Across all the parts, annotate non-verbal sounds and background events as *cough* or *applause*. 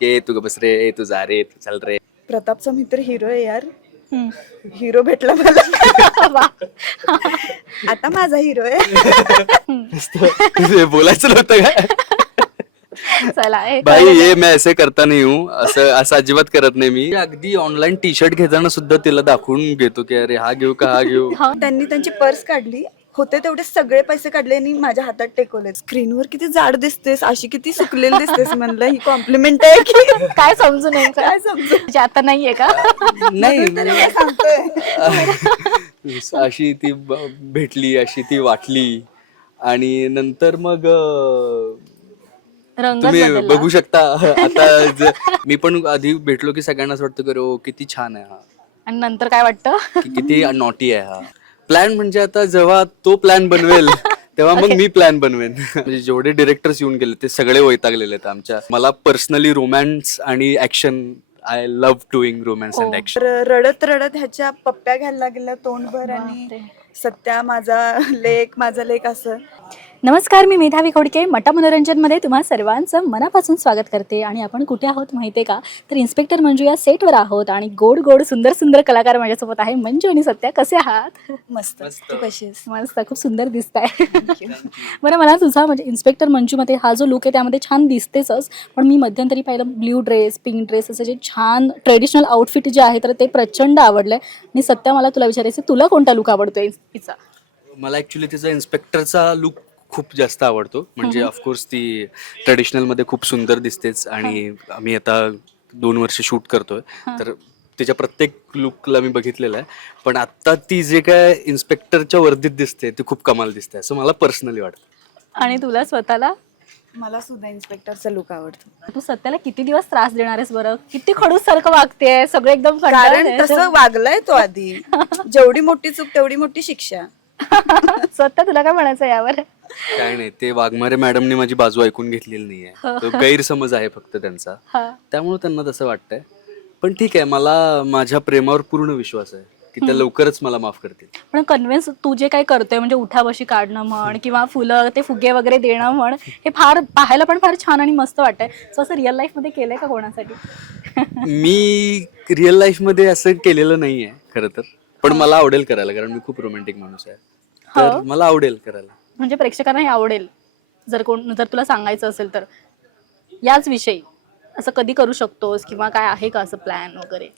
की "ए, तू बस रे तू जा रे तू चल रे. प्रतापचा मित्र हिरो आहे यार. हम्म. हिरो भेटला मला. आता माझा हिरो आहे. तुझे बोलायचं नव्हतं का? चला हे भाई. ये मैं ऐसे करता नहीं हूँ. असं असं अजिबात करत नाही मी. अगदी ऑनलाईन टी शर्ट घेताना सुद्धा तिला दाखवून घेतो की अरे हा घेऊ का हा घेऊ. हा. त्यांनी त्यांची पर्स काढली होते तेवढे सगळे पैसे काढले आणि माझ्या हातात टेकवले. स्क्रीनवर किती जाड दिसतेस अशी किती सुकलेली दिसतेस म्हणलं ही कॉम्प्लिमेंट आहे की? काय समजू नये काय समजू? म्हणजे आता नाहीये का? नाही *laughs* अशी ती ब- भेटली अशी ती वाटली. आणि नंतर मग अं, रंग तुम्ही बघू शकता. *laughs* आता ज- मी पण आधी भेटलो की सगळ्यांना असं वाटतं की अरे ओ किती छान आहे हा. आणि नंतर काय वाटतं? की किती नॉटी आहे हा. प्लॅन म्हणजे आता जेव्हा तो प्लॅन बनवेल *laughs* तेव्हा मग मी प्लॅन बनवेन. *laughs* *laughs* म्हणजे जेवढे डिरेक्टर्स येऊन गेले ते सगळे वैतागलेले आहेत आमच्या. मला पर्सनली रोमॅन्स आणि action I love doing romance and action रडत रडत ह्याच्या पप्प्या घ्यायला लागल्या तोंडभर आणि. सत्या माझा लेख माझा लेख असं. नमस्कार मी मेधावी खोडके. मटा मनोरंजनमध्ये तुम्हा सर्वांचं मनापासून स्वागत करते. आणि आपण कुठे आहोत माहिती आहे का? तर इन्स्पेक्टर मंजू या सेटवर आहोत आणि गोड गोड सुंदर सुंदर कलाकार माझ्यासोबत आहे मंजू आणि सत्या. कसे आहात? मस्त. तू कशी आहेस मस्त. खूप सुंदर दिसत आहे बरं मला तुझा म्हणजे इन्स्पेक्टर मंजूमध्ये हा जो लुक आहे त्यामध्ये छान दिसतेच पण मी मध्यंतरी पाहिलं ब्ल्यू ड्रेस पिंक ड्रेस असं जे छान ट्रेडिशनल आउटफिट जे आहे तर ते प्रचंड आवडलंय. आणि सत्या मला तुला विचारायचं तुला कोणता लुक आवडतोय? तिचा मला ऍक्च्युली तिचा इन्स्पेक्टरचा लुक खूप जास्त आवडतो. म्हणजे ऑफकोर्स ती ट्रेडिशनलमध्ये खूप सुंदर दिसतेच आणि आम्ही आता दोन वर्ष शूट करतोय. तर तिच्या प्रत्येक लुकला मी बघितलेलं आहे. पण आता ती जे काय इन्स्पेक्टरच्या वर्दीत दिसते ती खूप कमाल दिसते. असं मला पर्सनली वाटतं. आणि तुला स्वतःला? मला सुद्धा इन्स्पेक्टरचा लुक आवडतो. तू सत्याला किती दिवस त्रास देणार आहेस बरं? किती खडूस सारखं वागते सगळं एकदम कारण. तसं वागलाय तो आधी. *laughs* जेवढी मोठी चूक तेवढी मोठी शिक्षा. *laughs* सत्या तुला काय म्हणायचं यावर? काय नाही ते वाघमारे मॅडमने माझी बाजू ऐकून घेतलेली नाहीये. तो गैरसमज आहे फक्त त्यांचा. हा. त्यामुळे त्यांना तसं वाटतंय. पण ठीक आहे मला माझ्या प्रेमावर पूर्ण विश्वास आहे की त्या लवकरच मला माफ करतील. पण कन्व्हिन्स तू जे काही करतोय म्हणजे उठाबशी काढणं म्हण किंवा फुलं ते फुगे वगैरे देणं म्हण हे फार पाहायला पण फार छान आणि मस्त वाटतंय. सो असं रिअल लाईफमध्ये केलंय का कोणासाठी? मी रिअल लाईफमध्ये असं केलेलं नाहीये खरं तर. पण मला आवडेल करायला कारण मी खूप रोमॅन्टिक माणूस आहे. तर मला आवडेल करायला. म्हणजे प्रेक्षकांना हे आवडेल. जर कोण जर तुला सांगायचं असेल तर. याच विषयी. असं कधी करू शकतोस किंवा काय आहे का असं प्लॅन वगैरे?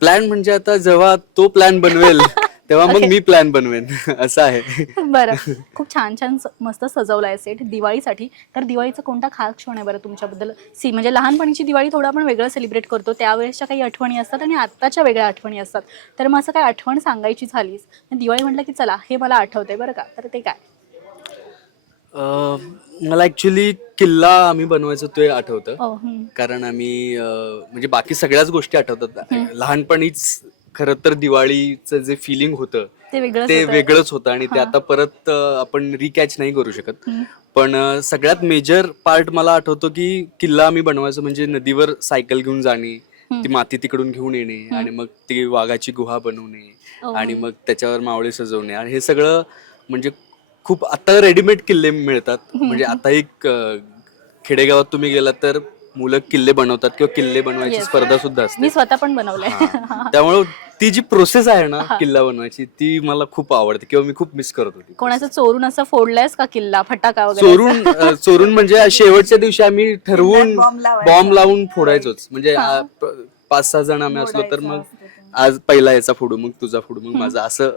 प्लॅन म्हणजे आता जेव्हा तो प्लॅन बनवेल *laughs* तेव्हा मग मी प्लॅन बनवेन. *laughs* असं आहे. बरं. *laughs* खूप छान छान स- मस्त सजवलाय सेट दिवाळीसाठी. तर दिवाळीचा कोणता खास क्षण आहे बरं तुमच्याबद्दल? सी म्हणजे लहानपणीची दिवाळी थोडं आपण वेगळं सेलिब्रेट करतो. त्यावेळेसच्या काही आठवणी असतात आणि आत्ताच्या वेगळ्या आठवणी असतात. तर मग असं काय आठवण सांगायची झालीस? तर दिवाळी म्हटलं की चला हे मला आठवतंय बरं का? तर ते काय? मला ऍक्च्युली किल्ला आम्ही बनवायचो ते आठवतं. हो हम्म. कारण आम्ही अं, म्हणजे बाकी सगळ्याच गोष्टी आठवतात. लहानपणीच खरं तर दिवाळीचं जे फिलिंग होतं ते वेगळंच ते होतं. वेगळंच होतं आणि ते आता परत अं, आपण रिकॅच नाही करू शकत. पण अं, सगळ्यात मेजर पार्ट मला आठवतो की किल्ला आम्ही बनवायचो म्हणजे नदीवर सायकल घेऊन जाणे ती माती तिकडून घेऊन येणे आणि मग ती वाघाची गुहा बनवणे आणि मग त्याच्यावर मावळे सजवणे. आणि हे सगळं म्हणजे खूप आता रेडीमेड किल्ले मिळतात. म्हणजे आता एक खेडेगावात तुम्ही गेलात तर मुलं किल्ले बनवतात किंवा किल्ले बनवायची स्पर्धा सुद्धा असते. मी स्वतः पण बनवलंय. त्यामुळे ती जी प्रोसेस आहे ना किल्ला बनवायची ती मला खूप आवडते किंवा मी खूप मिस करत होती. कोणाचं चोरून असं फोडलंयस का किल्ला फटाका वगैरे? चोरून चोरून म्हणजे शेवटच्या दिवशी आम्ही ठरवून बॉम्ब लावून फोडायचोच. म्हणजे पाच सहा जण आम्ही असलो तर मग आज पहिला याचा फोडू मग तुझा फोडू मग माझा असं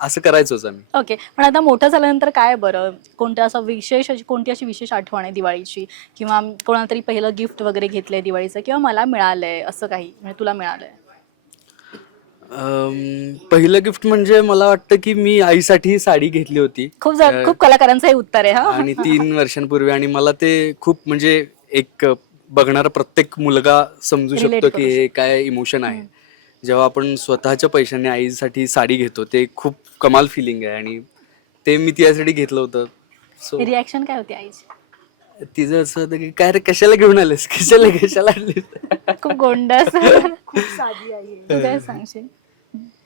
असं करायचोच आम्ही. ओके पण आता मोठं झाल्यानंतर काय बरं? कोणतं असं विशेष अशी कोणती अशी विशेष आठवण आहे दिवाळीची? किंवा कोणाला तरी पहिलं गिफ्ट वगैरे घेतलंय दिवाळीचं किंवा मला मिळालंय असं काही म्हणजे तुला मिळालंय? अम, पहिलं गिफ्ट म्हणजे मला वाटतं की मी आईसाठी साडी घेतली होती. खूप खूप कलाकारांचं हे उत्तर आहे हा. आणि तीन वर्षांपूर्वी आणि मला ते खूप म्हणजे एक बघणारा प्रत्येक मुलगा समजू Relate शकतो की हे काय इमोशन आहे. जेव्हा आपण स्वतःच्या पैशाने आईसाठी साडी घेतो ते खूप कमाल फिलिंग आहे आणि ते मी तिच्यासाठी घेतलं होतं. सो रिॲक्शन काय होती आईची? तिचं असं होतं की काय रे कशाला घेऊन आलेस? कशाला कशाला आणलीस? खूप गोंडस खूप साधी आई आहे. तू काय सांगशील?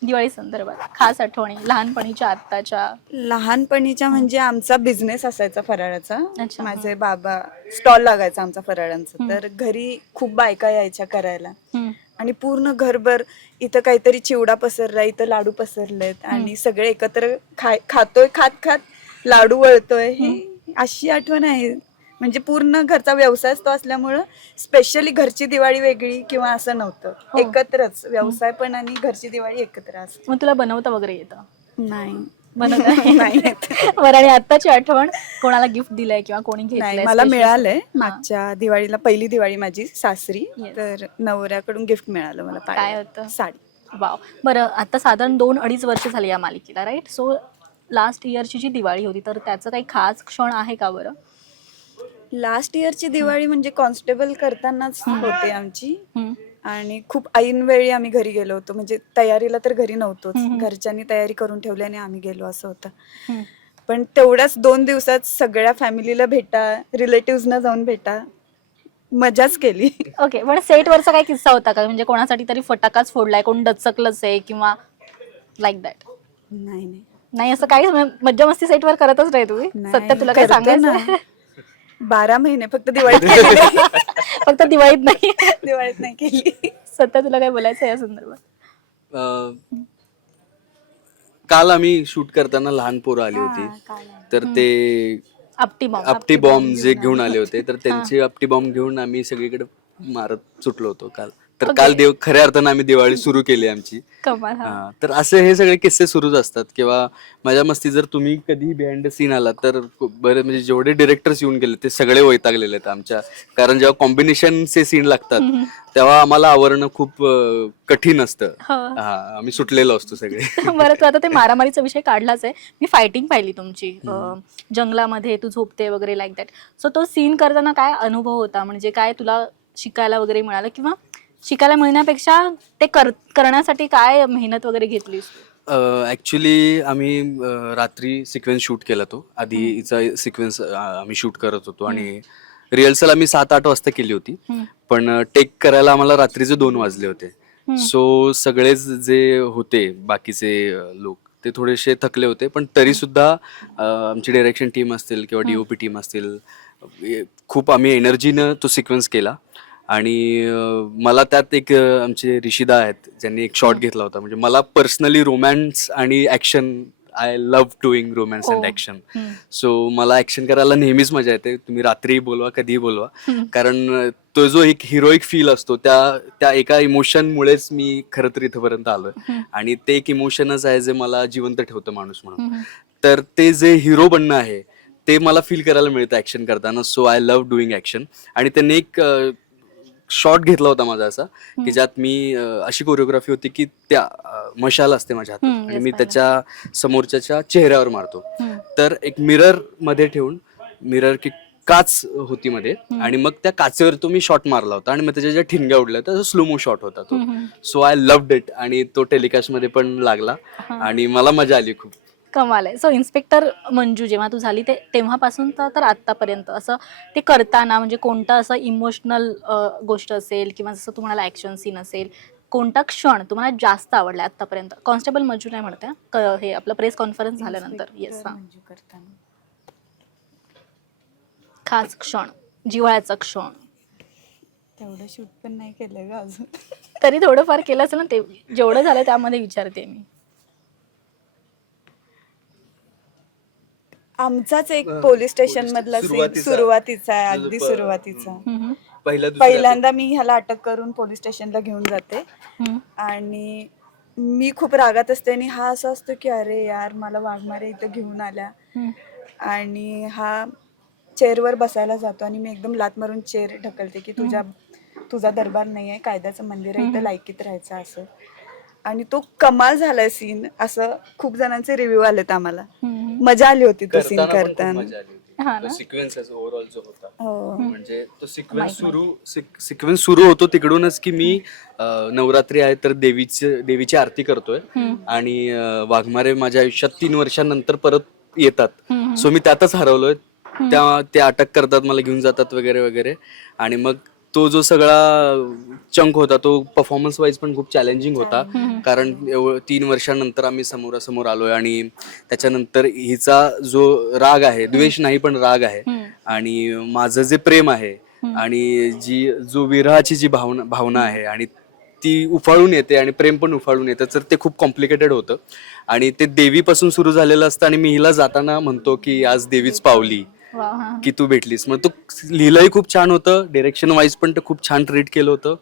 दिवाळी संदर्भात. खास आठवणी लहानपणीच्या आत्ताच्या. लहानपणीच्या म्हणजे आमचा बिझनेस असायचा फराळाचा. अच्छा. माझे बाबा स्टॉल लागायचा आमचा फराळांचा. तर घरी खूप बायका यायच्या करायला. हम्म. आणि पूर्ण घरभर इथं काहीतरी चिवडा पसरला इथं लाडू पसरलेत आणि सगळे एकत्र खाय खातोय खात खात लाडू वळतोय. ही अशी आठवण आहे. म्हणजे पूर्ण घरचा व्यवसायच तो असल्यामुळं स्पेशली घरची दिवाळी वेगळी किंवा असं हो. नव्हतं एकत्रच व्यवसाय पण आणि घरची दिवाळी एकत्र असं मग तुला बनवता वगैरे येतं? नाही. बनवता *laughs* नाही येत. बरं आणि आत्ताची आठवण? कोणाला गिफ्ट दिलंय किंवा कोणी नाही घेतलंय मला special? मिळालंय मागच्या दिवाळीला पहिली दिवाळी माझी सासरी Yes. तर नवऱ्याकडून गिफ्ट मिळालं मला काय. होतं? साडी वाव बरं आता साधारण दोन अडीच वर्ष झाली या मालिकेला राईट सो लास्ट इयरची जी दिवाळी होती तर त्याचं काही खास क्षण आहे का बरं लास्ट इयरची दिवाळी म्हणजे कॉन्स्टेबल करतानाच होते आमची हम्म. आणि खूप ऐन वेळी आम्ही घरी गेलो होतो म्हणजे तयारीला तर घरी नव्हतोच हम्म. घरच्यांनी तयारी करून ठेवली आणि आम्ही गेलो असं होतं हम्म. पण तेवढ्याच दोन दिवसात सगळ्या फॅमिलीला भेटा रिलेटिव्हजना जाऊन भेटा. मजाच केली. ओके पण सेटवरचा काही किस्सा होता का? म्हणजे कोणासाठी तरी फटाकाच फोडलाय कोण डचकलंच आहे किंवा लाईक दॅट नाही नाही. नाही असं काहीच म- मज्जा मस्ती सेटवर करतच नाही तुम्ही? नाही, सत्य तुला काय करते सांगायचं ना. बारा महिने फक्त दिवाळीत *laughs* केली. फक्त दिवाळीत नाही. दिवाळीत नाही केली. सत्य तुला काय बोलायचं आहे या संदर्भात? अं, काल आम्ही शूट करताना लहान पोरं आली होती. तर ते आपटी बॉम्ब आपटी बॉम्ब जे घेऊन आले होते तर त्यांची आपटी बॉम्ब घेऊन आम्ही सगळीकडे मारत सुटलो होतो काल. तर काल देव खऱ्या अर्थानं आम्ही दिवाळी सुरू केली आमची. कमाल हा. हा, तर असे हे सगळे किस्से सुरूच असतात. किंवा माझ्या मस्ती जर तुम्ही कधी बिहाइंड द सीन आला तर बरे म्हणजे जेवढे डिरेक्टर्स येऊन गेले ते सगळे वैतागलेले आहेत आमच्या. कारण जेव्हा कॉम्बिनेशनचे सीन लागतात तेव्हा आम्हाला आवरणं खूप अं, कठीण असतं. हो. हा आम्ही सुटलेलो असतो सगळे. *laughs* बरं तू आता ते *laughs* मारामारीचा विषय काढलाच आहे. मी फायटिंग पाहिली तुमची. अं, जंगलामध्ये तू झोपते वगैरे लाईक दॅट सो तो सीन करताना काय अनुभव होता? म्हणजे काय तुला शिकायला वगैरे मिळालं? किंवा शिकायला मिळण्यापेक्षा ते कर करण्यासाठी काय मेहनत वगैरे घेतलीस तू? ऍक्च्युली आम्ही अं, रात्री सिक्वेन्स शूट केला तो. आधीचा सिक्वेन्स आम्ही शूट करत होतो आणि रिहर्सल आम्ही सात आठ वाजता केली होती. हम्म. पण टेक करायला आम्हाला रात्रीचे दोन वाजले होते. सो सगळेच जे होते बाकीचे लोक ते थोडेसे थकले होते. पण तरी सुद्धा अं, आमची डायरेक्शन टीम असतील किंवा डीओपी टीम असतील ए- खूप आम्ही एनर्जीनं तो सिक्वेन्स केला. आणि मला त्यात एक आमचे ऋषिदा आहेत ज्यांनी एक शॉट घेतला होता. म्हणजे मला पर्सनली रोमॅन्स आणि action I love doing romance and. Action. So मला ऍक्शन करायला नेहमीच मजा येते. तुम्ही रात्री बोलवा कधीही बोलवा. कारण तो जो एक हिरोईक फील असतो त्या त्या एका इमोशनमुळेच मी खरं तर इथपर्यंत आलोय. आणि ते एक इमोशनच आहे जे मला जिवंत ठेवतं माणूस म्हणून. तर ते जे हिरो बनणं आहे ते मला फील करायला मिळतं ऍक्शन करताना. So I love doing action आणि त्यांनी एक शॉट घेतला होता माझा असा की ज्यात मी अशी कोरिओग्राफी होती की त्या मशाल असते माझ्या हातात आणि मी. त्याच्या समोरच्याच्या चेहऱ्यावर मारतो. तर एक मिररमध्ये ठेवून मिरर की काच होती मध्ये आणि मग त्या काचेवर तो मी शॉट मारला होता आणि मग त्याच्या ज्या ठिणग्या उडल्या तर स्लो मो शॉट होता तो. सो आय लव्ड इट आणि तो टेलिकास्टमध्ये पण लागला आणि मला मजा आली खूप कमाल आहे. सो इन्स्पेक्टर मंजू जेव्हा तू झाली ते तेव्हापासून तर तर आत्तापर्यंत असं ते करताना म्हणजे कोणतं असं इमोशनल गोष्ट असेल किंवा जसं तुम्हाला ऍक्शन सीन असेल कोणता क्षण तुम्हाला जास्त आवडला आतापर्यंत कॉन्स्टेबल मंजू नाही म्हणते हा. आपलं प्रेस कॉन्फरन्स झाल्यानंतर. येस हां. मंजू करताना. खास क्षण जिव्हाळ्याचा क्षण. तेवढं शूट पण नाही केलं ग अजून. तरी थोडंफार केलं असेल ना ते जेवढं झालं त्यामध्ये विचारते मी. आमचाच एक पोलीस स्टेशन पोलीस मधला सुरुवातीचा. सुरुवातीचा आहे जो अगदी प- सुरुवातीचा हम्म. पहिल्यांदा मी ह्याला अटक करून पोलीस स्टेशनला घेऊन जाते हम्म. आणि मी खूप रागात असते आणि हा असं असतो की अरे यार मला वाघमारे इथं घेऊन आल्या हम्म. आणि हा चेअरवर बसायला जातो आणि मी एकदम लात मारून चेअर ढकलते की तुझ्या तुझा दरबार नाही आहे कायद्याचं मंदिर आहे इथं लायकीत राहायचं असं आणि तो कमाल झालाय सीन असं खूप जणांचे रिव्ह्यू आलेत आम्हाला. मजा आली होती तो सीन करताना हा ना? सिक्वेन्स ओव्हरऑल जो होता. हो. म्हणजे तो सिक्वेन्स सुरू सिक्वेन्स सुरू होतो तिकडूनच की मी अं, नवरात्री आहे तर देवीची देवीची आरती करतोय. आणि अं, वाघमारे माझ्या आयुष्यात तीन वर्षांनंतर परत येतात. सो मी त्यातच हरवलोय. त्या ते अटक करतात मला घेऊन जातात वगैरे वगैरे. आणि मग तो जो सगळा चंक होता तो परफॉर्मन्स वाईज पण खूप चॅलेंजिंग होता. कारण एवढं तीन वर्षानंतर आम्ही समोरासमोर आलोय आणि त्याच्यानंतर हिचा जो राग आहे द्वेष नाही पण राग आहे आणि माझं जे प्रेम आहे आणि जी जो विरहाची जी भावना भावना आहे आणि ती उफाळून येते आणि प्रेम पण उफाळून येतं तर ते खूप कॉम्प्लिकेटेड होतं. आणि ते देवीपासून सुरू झालेलं असतं आणि मी हिला जाताना म्हणतो की आज देवीच पावली. की तू भेटलीस. मग तो लिहिलंही खूप छान होतं. डिरेक्शन वाईज पण ते खूप छान ट्रीट केलं होतं.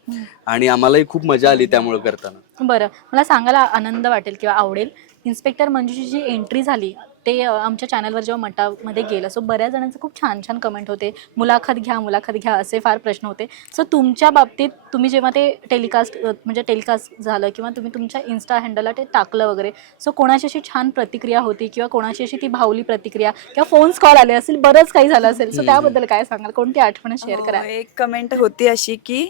आणि आम्हालाही खूप मजा आली त्यामुळे करताना. बरं मला सांगायला आनंद वाटेल किंवा आवडेल. इन्स्पेक्टर मंजूची जी एंट्री झाली. ते आमच्या चॅनलवर जेव्हा मटामध्ये गेलं सो बऱ्याच जणांचे खूप छान छान कमेंट होते. मुलाखत घ्या मुलाखत घ्या असे फार प्रश्न होते. सो तुमच्या बाबतीत तुम्ही जेव्हा ते टेलिकास्ट म्हणजे टेलिकास्ट झालं किंवा तुम्ही तुमच्या इन्स्टा हँडलला ते टाकलं वगैरे सो कोणाची अशी छान प्रतिक्रिया होती किंवा कोणाची अशी ती भावली प्रतिक्रिया किंवा फोन्स कॉल आले असेल बरंच काही झालं असेल सो त्याबद्दल काय सांगाल? कोणती आठवण शेअर करा एक कमेंट होती अशी की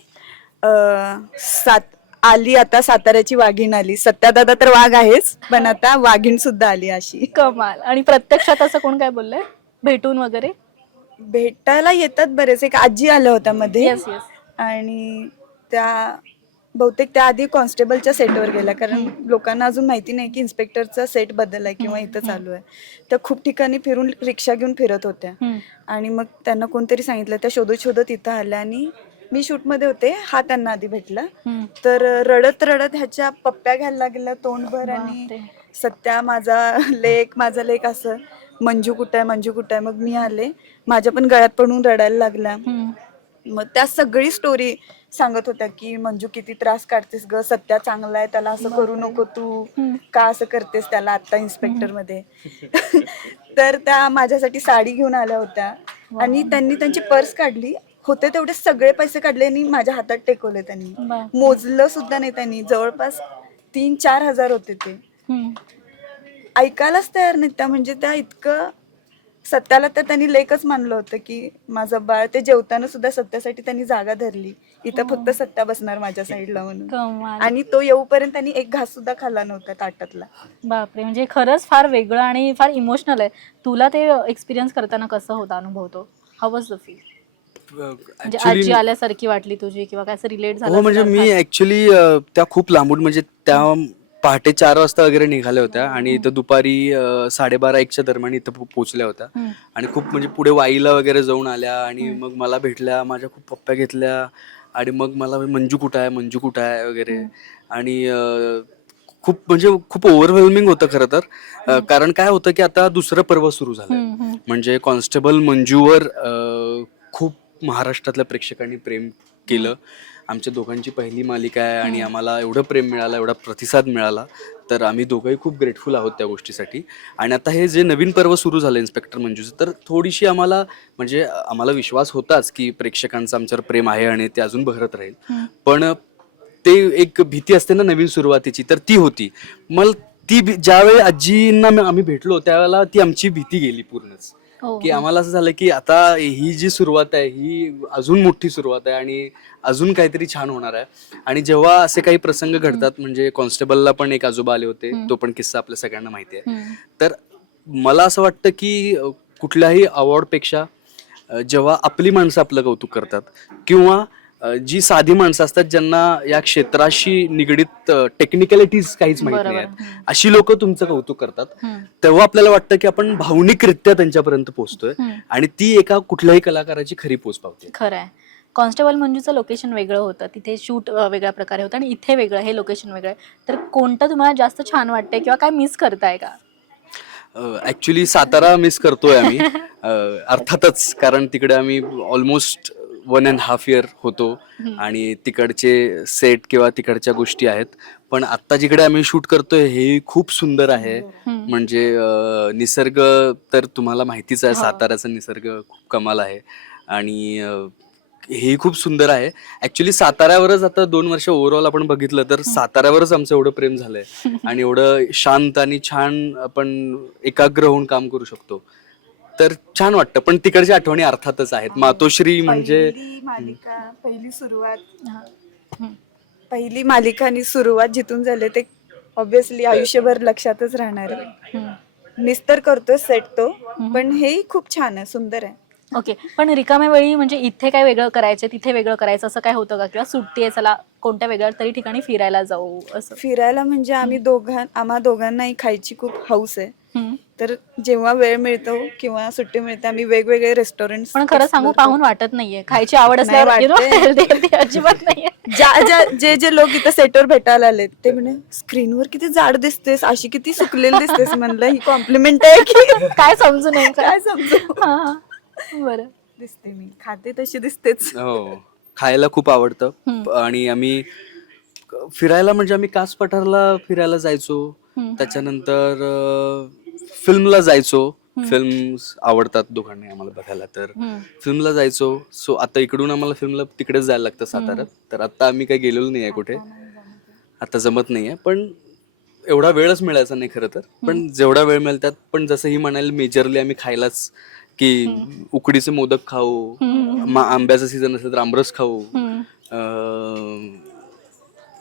सात आली आता साताऱ्याची वाघीण आली. सत्यादादा तर वाघ आहेच पण आता वाघीण सुद्धा आली अशी. कमाल. आणि प्रत्यक्षात असं कोण काय बोललंय? भेटून वगैरे? भेटायला येतात बरेच. एक आजी आल्या होत्या मध्ये. आणि त्या बहुतेक त्या आधी कॉन्स्टेबलच्या सेटवर गेल्या. कारण लोकांना अजून माहिती नाही की इन्स्पेक्टरचा सेट बदल आहे किंवा इथं चालू आहे. त्या खूप ठिकाणी फिरून रिक्षा घेऊन फिरत होत्या. आणि मग त्यांना कोणतरी सांगितलं त्या शोधत शोधत इथं आल्या आणि मी शूटमध्ये होते हा त्यांना आधी भेटला. तर रडत रडत ह्याच्या पप्प्या घ्यायला लागल्या तोंडभर आणि. सत्या माझा लेक माझा लेक असं मंजू कुठं आहे मंजू कुठं आहे मग मी आले. माझ्या पण गळ्यात पडून रडायला लागल्या. मग त्या सगळी स्टोरी सांगत होत्या की मंजू किती त्रास काढतेस ग सत्या चांगला आहे त्याला असं करू नको तू. का असं करतेस त्याला आता इन्स्पेक्टरमध्ये *laughs* तर त्या माझ्यासाठी साडी घेऊन आल्या होत्या. आणि त्यांनी त्यांची पर्स काढली होते तेवढे सगळे पैसे काढले आणि माझ्या हातात टेकवले त्यांनी. मोजलं सुद्धा नाही त्यांनी. जवळपास तीन चार हजार होते ते. ऐकायलाच तयार नाहीत त्या. म्हणजे त्या इतकं सत्याला तर त्यांनी लेखच मानलं होतं की माझं बाळ ते जेवताना सुद्धा सत्यासाठी त्यांनी जागा धरली. इथं फक्त सत्या बसणार माझ्या साईडला म्हणून. आणि तो येऊपर्यंत त्यांनी एक घास सुद्धा खाल्ला नव्हता ताटातला. बापरे. म्हणजे खरंच फार वेगळं आणि फार इमोशनल आहे. तुला ते एक्सपिरियन्स करताना कसं होता अनुभव तो? हाऊ वॉज द फील म्हणजे आजी ऍक्च्युली आल्यासारखी वाटली तुझी किंवा काय असं रिलेट झालं हो म्हणजे असेल मी. ऍक्च्युली त्या खूप लांबून म्हणजे त्या पहाटे चार वाजता वगैरे निघाल्या होत्या आणि इथं दुपारी अं, साडेबारा एकच्या दरम्यान इथं पो- पोहोचल्या होत्या. हम्म. आणि खूप म्हणजे पुढे वाईला वगैरे जाऊन आल्या आणि मग मला भेटल्या माझ्या खूप पप्प्या घेतल्या आणि मग मला मंजू कुठं आहे मंजू कुठं आहे वगैरे. आणि अं, खूप म्हणजे खूप ओव्हरवेल्मिंग होतं खरं तर. अं, कारण काय होतं की आता दुसरं पर्व सुरू झालं हम्म, हम्म. म्हणजे कॉन्स्टेबल मंजूवर अं, खूप महाराष्ट्रातल्या प्रेक्षकांनी प्रेम केलं. आमच्या दोघांची पहिली मालिका आहे आणि आम्हाला एवढं प्रेम मिळालं एवढा प्रतिसाद मिळाला तर आम्ही दोघंही खूप ग्रेटफुल आहोत त्या गोष्टीसाठी. आणि आता हे जे नवीन पर्व सुरू झालं इन्स्पेक्टर मंजूचं तर थोडीशी आम्हाला म्हणजे आम्हाला विश्वास होताच की प्रेक्षकांचं आमच्यावर प्रेम आहे आणि ते अजून बहरत राहील. पण ते एक भीती असते ना नवीन सुरुवातीची तर ती होती. मग ती ज्यावेळी आजींना आम्ही भेटलो त्यावेळेला ती आमची भीती गेली पूर्णच. की आम्हाला असं झालं की आता ही जी सुरुवात आहे ही अजून मोठी सुरुवात आहे आणि अजून काहीतरी छान होणार आहे. आणि जेव्हा असे काही प्रसंग घडतात म्हणजे कॉन्स्टेबलला पण एक आजोबा आले होते तो पण किस्सा आपल्या सगळ्यांना माहिती आहे. तर मला असं वाटतं की कुठल्याही अवॉर्डपेक्षा जेव्हा आपली माणसं आपलं कौतुक करतात किंवा जी साधी माणसं असतात ज्यांना या क्षेत्राशी निगडीत टेक्निकॅलिटीज काहीच माहीत नाही. आहेत अशी लोक तुमचं कौतुक करतात. हम्म. तेव्हा आपल्याला वाटतं की आपण भावनिकरित्या त्यांच्यापर्यंत पोहोचतोय हम्म. आणि ती एका कुठल्याही कलाकाराची खरी पोच पावते. खरं आहे. कॉन्स्टेबल मंजूचं लोकेशन वेगळं होतं. तिथे शूट वेगळ्या प्रकारे होतं आणि इथे वेगळं हे लोकेशन वेगळं आहे. तर कोणतं तुम्हाला जास्त छान वाटतंय किंवा काय मिस करताय का? ऍक्च्युली सातारा मिस करतोय आम्ही. अ, अर्थातच. कारण तिकडे आम्ही almost one and half year होतो आणि तिकडचे सेट किंवा तिकडच्या गोष्टी आहेत. पण आता जिकडे आम्ही शूट करतोय हे खूप सुंदर आहे. म्हणजे निसर्ग तर तुम्हाला माहितीच आहे साताऱ्याचा निसर्ग खूप कमाल आहे. आणि हेही खूप सुंदर आहे. ऍक्च्युली साताऱ्यावरच आता दोन वर्ष ओव्हरऑल आपण बघितलं तर साताऱ्यावरच आमचं एवढं प्रेम झालंय. *laughs* आणि एवढं शांत आणि छान आपण एकाग्र होऊन काम करू शकतो. तर छान वाटतं. पण तिकडच्या आठवणी अर्थातच आहेत. मातोश्री म्हणजे पहिली मालिका पहिली सुरुवात. हा. हम्म. पहिली मालिका आणि सुरुवात जिथून झाले ते ऑब्विसली आयुष्यभर लक्षातच राहणार आहे. हम्म. मिस तर करतोय सेट तो. पण हेही खूप छान आहे सुंदर आहे. ओके. पण रिकाम्या वेळी म्हणजे इथे काय वेगळं करायचं तिथे वेगळं करायचं असं काय होतं का? किंवा सुट्टी आहे चला कोणत्या वेगळ्या तरी ठिकाणी फिरायला जाऊ असं? फिरायला म्हणजे आम्ही दोघां आम्हा दोघांनाही खायची खूप हौस आहे. हम्म. तर जेव्हा वेळ मिळतो किंवा सुट्टी मिळते आम्ही वेगवेगळे रेस्टॉरंट पण खरं सांगू पाहून वाटत नाहीये. खायची आवड असल्यावर नाही you know, वाटते. healthy healthy अजिबात नाहीये. ज्या ज्या जे जे लोक इथं सेटवर भेटायला आले ते म्हणे स्क्रीनवर किती जाड दिसतेस अशी किती सुकलेली दिसतेस म्हणलं ही कॉम्प्लिमेंट आहे की. काय समजू नये काय समजू? हा, हा. बरं. दिसते मी. खाते तशी दिसतेच. हो. खायला खूप आवडतं. हम्म. आणि आम्ही फिरायला म्हणजे आम्ही कास पठारला फिरायला जायचो. हम्म. त्याच्यानंतर फिल्मला जायचो. फिल्म आवडतात दोघांनी आम्हाला बघायला तर. फिल्मला जायचो. सो आता इकडून आम्हाला फिल्मला तिकडेच जायला लागतं साताऱ्यात तर आता आम्ही काही गेलेलो नाही आहे. कुठे आता जमत नाहीये. पण एवढा वेळच मिळायचा नाही खरं तर. पण जेवढा वेळ मिळेल त्यात पण जसं ही म्हणाल मेजरली आम्ही खायलाच की उकडीचे मोदक खाऊ आंब्याचा सीझन असेल तर आमरस खाऊ.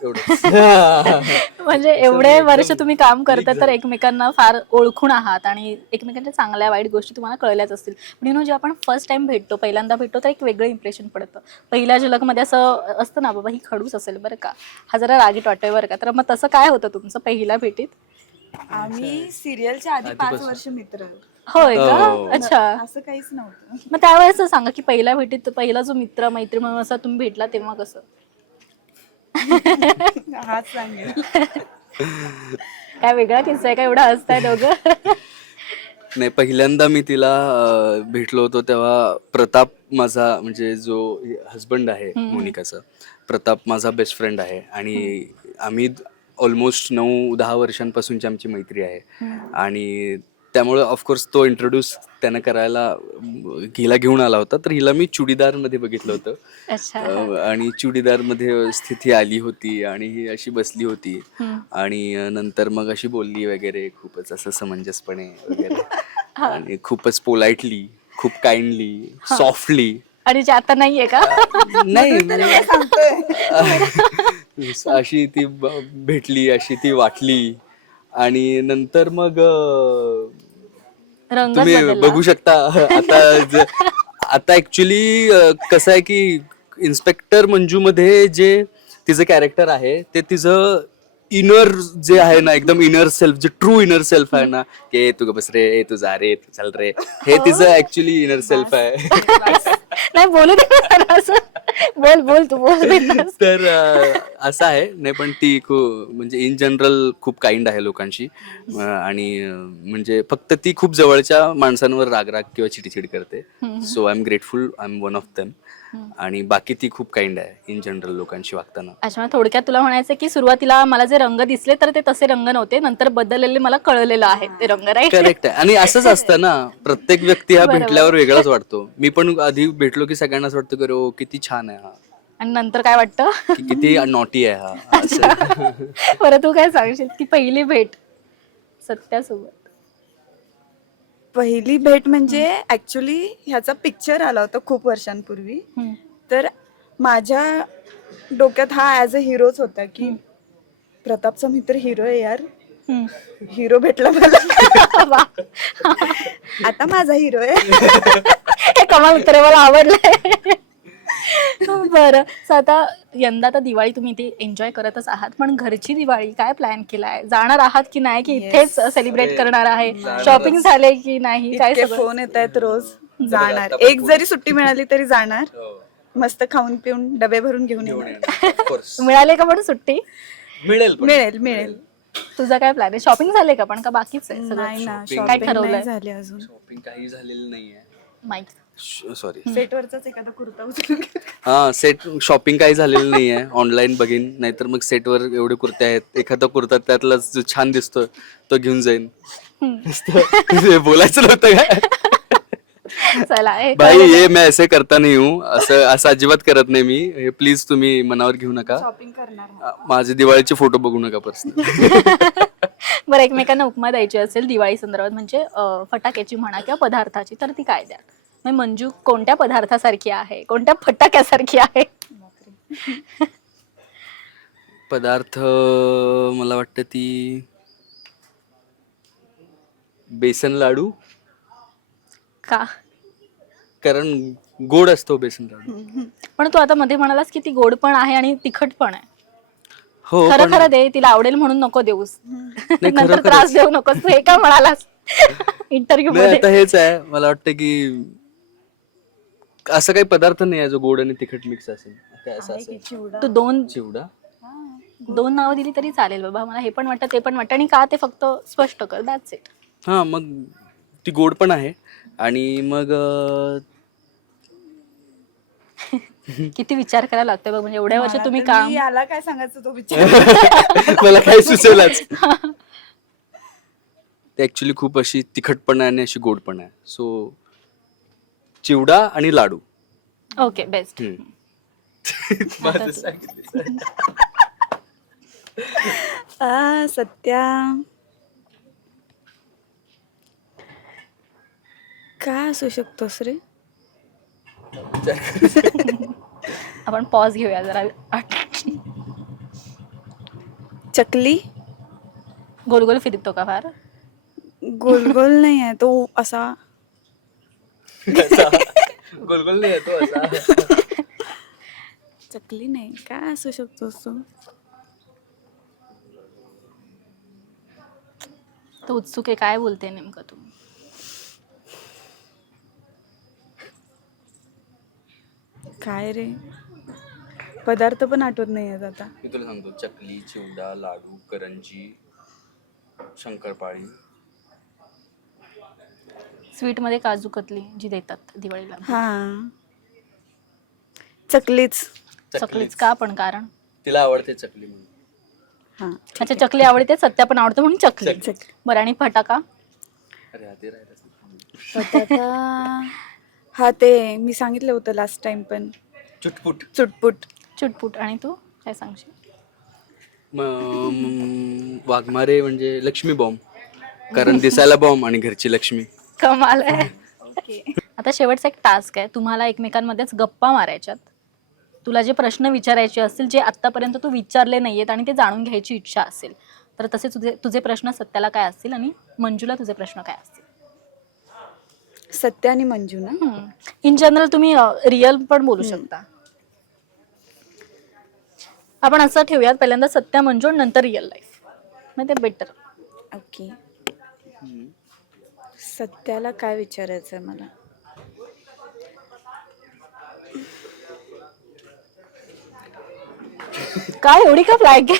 एवढं. *laughs* म्हणजे एवढे वर्ष तुम्ही काम करता तर एकमेकांना फार ओळखून आहात आणि एकमेकांच्या चांगल्या वाईट गोष्टी तुम्हाला कळल्याच असतील. पण know, जेव्हा आपण फर्स्ट टाइम भेटतो पहिल्यांदा भेटतो तर एक वेगळं इम्प्रेशन पडतं. पहिल्या झलकमध्ये असं असतं ना बाबा ही खडूस असेल बरं का. हा जरा रागीट वाटतोय बरं का. तर मग तसं काय होतं तुमचं पहिल्या भेटीत? आम्ही सिरियलच्या आधी पाच वर्ष मित्र. होय का? हो. अच्छा. असं काहीच नव्हतं. मग त्यावेळेस सांगा की पहिल्या भेटीत पहिला जो मित्र मैत्री म्हणून असा तुम्ही भेटला तेव्हा कसं? *laughs* हाच सांगेल. काय वेगळा किस्सा आहे का? एवढा हसताय दोघं? नाही पहिल्यांदा मी तिला अं, भेटलो होतो तेव्हा प्रताप माझा म्हणजे जो हस्बंड आहे मोनिकाचा प्रताप माझा बेस्ट फ्रेंड आहे आणि आम्ही ऑलमोस्ट नऊ दहा वर्षांपासूनची आमची मैत्री आहे. आणि त्यामुळे ऑफकोर्स तो इंट्रोड्यूस त्यानं करायला हिला घेऊन आला होता. तर हिला मी चुडीदारमध्ये बघितलं होतं. अं, आणि चुडीदारमध्ये स्थिती आली होती आणि ही अशी बसली होती. आणि नंतर मग अशी बोलली वगैरे खूपच असं समंजसपणे वगैरे. *laughs* आणि खूपच पोलाइटली खूप काइंडली सॉफ्टली आणि जे आता नाहीये का? नाही *laughs* अशी ती ब- भेटली अशी ती वाटली. आणि नंतर मग अं, तुम्ही बघू शकता आता ज- आता ऍक्च्युली कसं आहे की इन्स्पेक्टर मंजू मध्ये जे तिचं कॅरेक्टर आहे ते तिचं इनर जे आहे ना एकदम इनर सेल्फ जे ट्रू इनर सेल्फ आहे ना की "ए, तू ग बस रे ए, तू जा रे तू चल रे. हे तिचं ऍक्च्युली इनर सेल्फ आहे. नाही बोलू दे असं. बोल बोल तू बोल बिनधास्त. तर अं, असं आहे. नाही पण ती खूप म्हणजे इन जनरल खूप काइंड आहे लोकांशी. अं, आणि अं, म्हणजे फक्त ती खूप जवळच्या माणसांवर रागराग किंवा चिडचिड करते. So I am grateful I am one of them आणि बाकी ती खूप काइंड आहे इन जनरल लोकांशी वागताना. अच्छा मग थोडक्यात तुला म्हणायचं की सुरुवातीला मला जे रंग दिसले तर ते तसे रंग नव्हते. नंतर बदललेले मला कळलेलं आहे ते रंग राईट करेक्ट आहे. आणि असंच असतं ना प्रत्येक व्यक्ती हा भेटल्यावर वेगळाच वाटतो. मी पण आधी भेटलो की सगळ्यांनाच वाटतं की अरे ओ, किती छान आहे हा. आणि नंतर काय वाटतं? की किती *laughs* नॉटी आहे हा. असं. *laughs* बरं तू काय सांगशील ती पहिली भेट सत्यासोबत? पहिली भेट म्हणजे ऍक्च्युली ह्याचा पिक्चर आला होता खूप वर्षांपूर्वी. हम्म. तर माझ्या डोक्यात हा ॲज अ हिरोच होता की प्रतापचा मित्र हिरो आहे यार. हम्म. हिरो भेटला मला. *laughs* वा. आता माझा हिरो आहे. हे कमाल उत्तर मला आवडलंय. *laughs* बरं. सो आता यंदा तर दिवाळी तुम्ही इथे एन्जॉय करतच आहात पण घरची दिवाळी काय प्लॅन केलाय? जाणार आहात की नाही? की इथेच सेलिब्रेट करणार आहे? शॉपिंग झाले की नाही? काय फोन येत आहेत रोज. जाणार. एक जरी सुट्टी मिळाली तरी जाणार. मस्त खाऊन पिऊन डबे भरून घेऊन येणार. *laughs* मिळाले का पण सुट्टी? मिळेल. मिळेल मिळेल. तुझा काय प्लॅन आहे? शॉपिंग झाले का पण? का बाकीच आहे नाही ना. काय ठरवलंय? नाही झाली अजून. शॉपिंग काही झालेलं नाहीये. माईक सॉरी सेटवरचाच एखादा कुर्ता उचलून घे. हा सेट शॉपिंग काही झालेलं नाहीये. ऑनलाईन बघीन नाहीतर मग सेटवर एवढे कुर्ते आहेत. एखादा कुर्ता त्यातला जो छान दिसतो तो घेऊन जाईन. बोलायचं नव्हतं काय चला हे भाई ये मैं ऐसे करता नहीं हूँ. असं असं अजिबात करत नाही मी. हे प्लीज तुम्ही मनावर घेऊ नका. शॉपिंग करणार अ, माझे दिवाळीचे फोटो बघू नका पर्सनल *laughs* बरं एकमेकांना उपमा द्यायची असेल दिवाळी संदर्भात म्हणजे अं, फटाक्याची म्हणा किंवा पदार्थाची तर ती काय द्या म्हणजे मंजू कोणत्या पदार्थासारखी आहे? कोणत्या फटाक्यासारखी आहे? पदार्थ मला वाटतं ती बेसन लाडू. का? कारण गोड असतो बेसन लाडू. पण तू आता मध्ये म्हणालास की ती गोड पण आहे आणि तिखट पण आहे. हो खरं पण खरं दे तिला आवडेल म्हणून नको देऊस. नंतर त्रास. देऊ नकोस तू हे का म्हणालास? इंटरव्ह्यू नाही मध्ये. आता हेच आहे. मला वाटतं की असं काही पदार्थ नाही आहे जो गोड आणि तिखट मिक्स असेल. काय असं असेल? चिवडा. तू दोन चिवडा? दोन नावं दिली तरी चालेल बाबा मला हे पण वाटतं ते पण वाटतं. आणि का ते फक्त स्पष्ट कर दॅट्स इट हा मग ती गोड पण आहे. आणि मग अं, *laughs* किती विचार करायला लागतोय बघ म्हणजे एवढ्या वर्ष मला तुम्ही काम याला काय सांगायचं तो विचार. *laughs* मला काय सुचेलच. *laughs* ते ऍक्च्युली खूप अशी तिखट पण आहे आणि अशी गोड पण आहे. सो चिवडा आणि लाडू. ओके बेस्ट हम्म. *laughs* आ, *laughs* सत्या. काय असू शकतोस रे? *laughs* आपण पॉज घेऊया जरा. चकली? गोल गोल फिरतो का फार? गोल गोल नाही आहे. तो असा गोलगोल नाही येतो असा. चकली नाही. काय असू शकतोस तू तो उत्सुक आहे काय बोलते नेमकं तू? काय रे? पदार्थ पण आठवत नाही आहेत आता. मी तुला सांगतो चकली चिवडा लाडू करंजी शंकरपाळी. स्वीटमध्ये काजू कतली जी देतात दिवाळीला. हा. चकलीच. चकलीच. का पण कारण? तिला आवडते चकली म्हणून. हा. अच्छा चकली आवडते सत्या पण आवडतं म्हणून चकली. चकली. बरं आणि फटाका? अरे आधी राहिलंच नाही. बटाटा हा ते मी सांगितलं होतं लास्ट टाइम पण. चुटपुट. चुटपुट. चुटपुट. आणि तू? काय सांगशील? म- म- वाघमारे म्हणजे लक्ष्मी बॉम्ब. कारण दिसायला बॉम्ब आणि घरची लक्ष्मी. कमाल आहे. आता शेवटचा एक टास्क आहे. तुम्हाला एकमेकांमध्येच गप्पा मारायच्यात. तुला जे प्रश्न विचारायचे असतील जे आतापर्यंत तू विचारले नाहीयेत आणि ते जाणून घ्यायची इच्छा असेल तर तसे तुझे तुझे प्रश्न सत्याला काय असतील आणि मंजूला तुझे प्रश्न काय असतील? सत्य आणि मंजू ना? इन जनरल तुम्ही रिअल पण बोलू शकता. आपण असं ठेवूयात पहिल्यांदा सत्या मंजू नंतर रिअल लाईफ मग ते बेटर ओके. सत्याला काय विचारायचं आहे मला? काय एवढी का फ्लॅग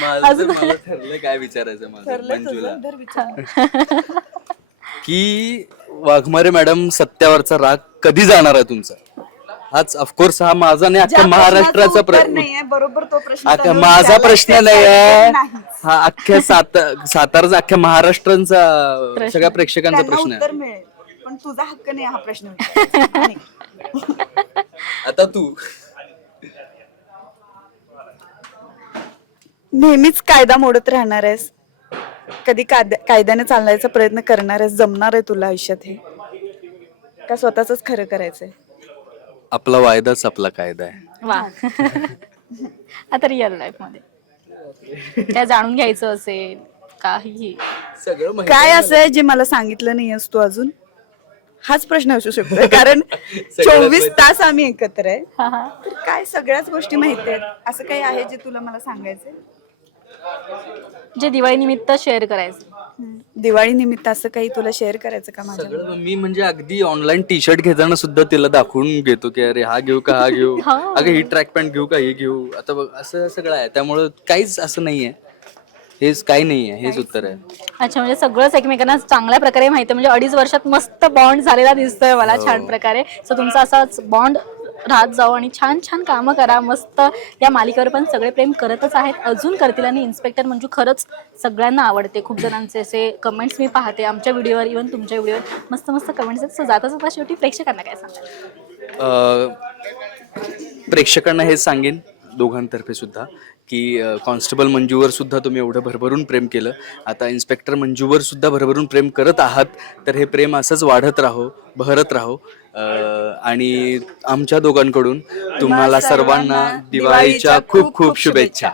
माझं मला ठरलं काय विचारायचं माझं मंजूला. की वाघमारे मॅडम सत्यावरचा राग कधी जाणार आहे तुमचा? हाच ऑफकोर्स हा माझा आणि अख्ख्या महाराष्ट्राचा प्रश्न नाही बरोबर तो प्रश्न त्यांनी माझा विचारला, प्रश्न त्याचं नाही उत्तर आहे नाही. हा अख्ख्या सात साताराचा अख्ख्या महाराष्ट्रांचा सगळ्या प्रेक्षकांचा त्यांना प्रश्न उत्तर आहे मिळेल पण तुझा हक्क नाही हा प्रश्न विचारायचा. नाही. आता तू नेहमीच कायदा मोडत राहणार आहेस कधी कायद्या- कायद्याने चालण्याचा प्रयत्न करणार आहेस जमणार आहे तुला आयुष्यात हे का स्वतःच खरं करायचंय आपला वायदाच आपला कायदा आहे. वा. आता रिअल लाईफमध्ये. काय जाणून घ्यायचं असेल सगळं काय असं आहे जे मला सांगितलं नाहीयेस तू अजून? हाच प्रश्न असू शकतो कारण *laughs* चोवीस तास आम्ही एकत्र आहे. हा हा. तर काय सगळ्याच गोष्टी माहिती आहेत? असं काही आहे जे तुला मला सांगायचंय? जे दिवाळी निमित्त शेअर करायचं. दिवाळी निमित्त असं काही तुला शेअर करायचं का माझ्या सगळं मी म्हणजे अगदी ऑनलाईन टी शर्ट घेताना सुद्धा तिला दाखवून घेतो की अरे हा घेऊ का हा घेऊ. *laughs* हा. अगं ही ट्रॅक पॅन्ट घेऊ का ही घेऊ. आता बघ असं सगळं आहे. त्यामुळं काहीच असं नाहीये. हेच काही नाहीये. हेच उत्तर आहे. अच्छा म्हणजे सगळंच एकमेकांना चांगल्या प्रकारे माहिती आहे. म्हणजे अडीच वर्षात मस्त बॉन्ड झालेला दिसतोय मला छान प्रकारे. सो तुमचा असाच बॉन्ड राहत जाऊ आणि छान छान कामं करा मस्त. या मालिकेवर पण सगळे प्रेम करतच आहेत. अजून करतील आणि इन्स्पेक्टर म्हणजे खरंच सगळ्यांना आवडते. खूप जणांचे असे कमेंट्स मी पाहते आमच्या व्हिडिओवर इव्हन तुमच्या व्हिडिओवर मस्त मस्त कमेंट्स आहेत. सो जाता जाता शेवटी प्रेक्षकांना काय सांगा प्रेक्षकांना हेच सांगेन दोघांतर्फे सुद्धा की कॉन्स्टेबल मंजूवर सुद्धा तुम्ही एवढं भरभरून प्रेम केलं. आता इन्स्पेक्टर मंजूवर सुद्धा भरभरून प्रेम करत आहात तर हे प्रेम असंच वाढत राहो बहरत राहो. आणि आमच्या दोघांकडून तुम्हाला सर्वांना दिवाळीच्या खूप खूप शुभेच्छा.